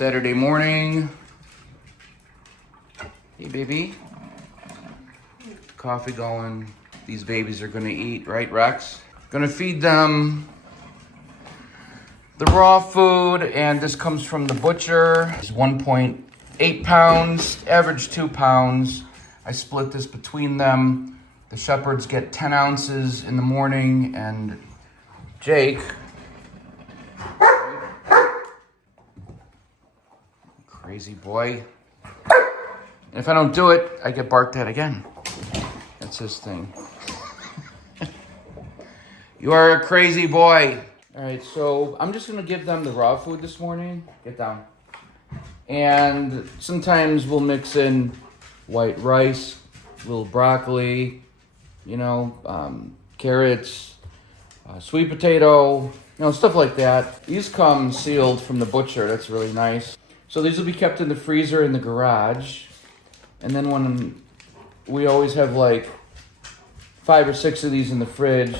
Saturday morning. Hey, baby. Coffee going. These babies are gonna eat, right, Rex? Gonna feed them the raw food, and this comes from the butcher. It's 1.8 pounds, average 2 pounds. I split this between them. The shepherds get 10 ounces in the morning, and Jake, crazy boy. And if I don't do it, I get barked at again. That's his thing. You are a crazy boy. All right, so I'm just gonna give them the raw food this morning. Get down. And sometimes we'll mix in white rice, little broccoli, you know, carrots, sweet potato, stuff like that. These come sealed from the butcher. That's really nice. So these will be kept in the freezer in the garage. And then when we always have like 5 or 6 of these in the fridge.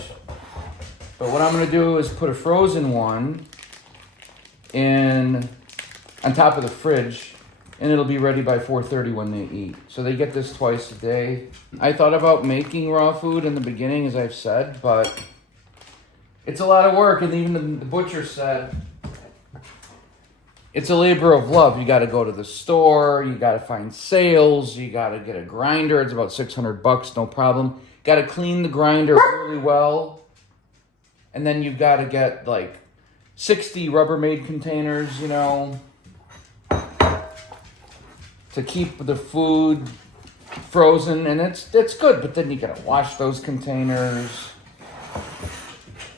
But what I'm gonna do is put a frozen one on top of the fridge, and it'll be ready by 4:30 when they eat. So they get this twice a day. I thought about making raw food in the beginning, as I've said, but it's a lot of work. And even the butcher said, it's a labor of love. You gotta go to the store, you gotta find sales, you gotta get a grinder. It's about $600, no problem. Gotta clean the grinder really well. And then you've gotta get like 60 Rubbermaid containers, to keep the food frozen, and it's good, but then you gotta wash those containers.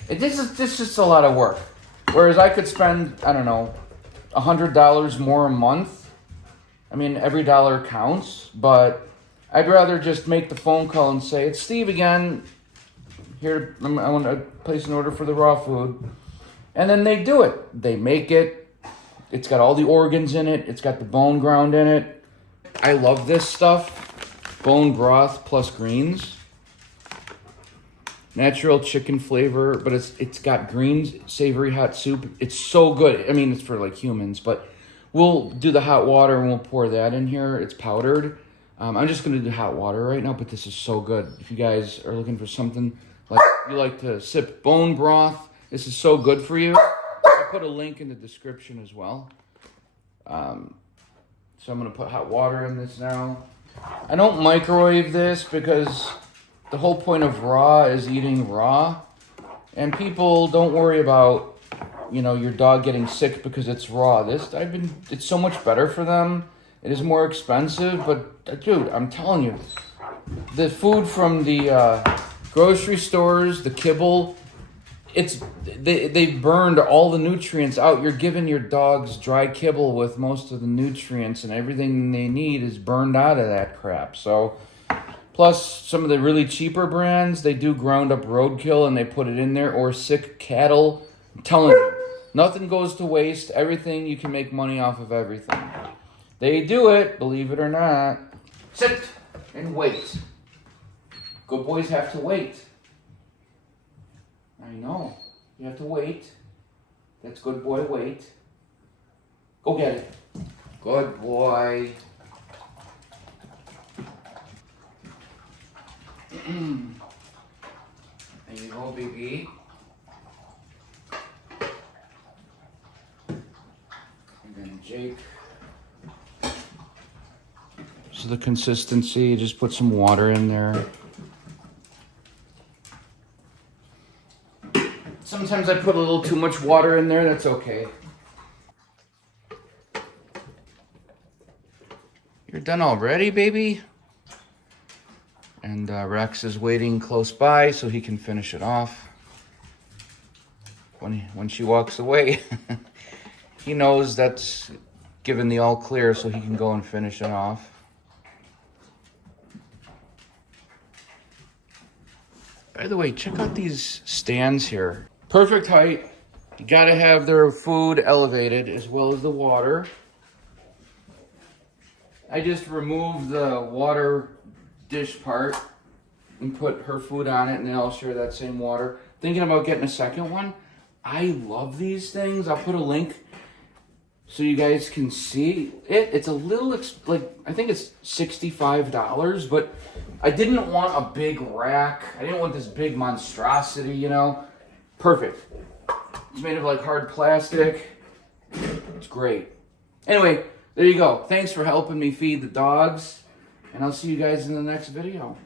This is just a lot of work. Whereas I could spend, I don't know, $100 more a month. I mean, every dollar counts, but I'd rather just make the phone call and say, it's Steve again. Here, I want to place an order for the raw food. And then they do it. They make it. It's got all the organs in it. It's got the bone ground in it. I love this stuff. Bone broth plus greens. Natural chicken flavor, but it's got greens, savory hot soup. It's so good. I mean, it's for like humans, but we'll do the hot water and we'll pour that in here. It's powdered. I'm just going to do hot water right now, but this is so good. If you guys are looking for something like you like to sip bone broth, this is so good for you. I'll put a link in the description as well. So I'm going to put hot water in this now. I don't microwave this because the whole point of raw is eating raw. And people don't worry about, your dog getting sick because it's raw. It's so much better for them. It is more expensive, but dude, I'm telling you, the food from the grocery stores, the kibble, they've burned all the nutrients out. You're giving your dogs dry kibble with most of the nutrients, and everything they need is burned out of that crap. So, plus some of the really cheaper brands, they do ground up roadkill and they put it in there, or sick cattle. I'm telling you, nothing goes to waste. Everything, you can make money off of everything. They do it, believe it or not. Sit and wait. Good boys have to wait. I know. You have to wait. That's good boy, wait. Go get it. Good boy. There you go, baby. And then Jake. So the consistency, just put some water in there. Sometimes I put a little too much water in there, that's okay. You're done already, baby? And Rex is waiting close by so he can finish it off. When she walks away, he knows that's given the all clear so he can go and finish it off. By the way, check out these stands here. Perfect height. You gotta have their food elevated as well as the water. I just removed the water dish part and put her food on it, and then I'll share that same water. Thinking about getting a second one. I love these things. I'll put a link so you guys can see it. It's a little, like, I think it's $65, but I didn't want a big rack. I didn't want this big monstrosity, you know. Perfect. It's made of like hard plastic. It's great. Anyway, there you go. Thanks for helping me feed the dogs, and I'll see you guys in the next video.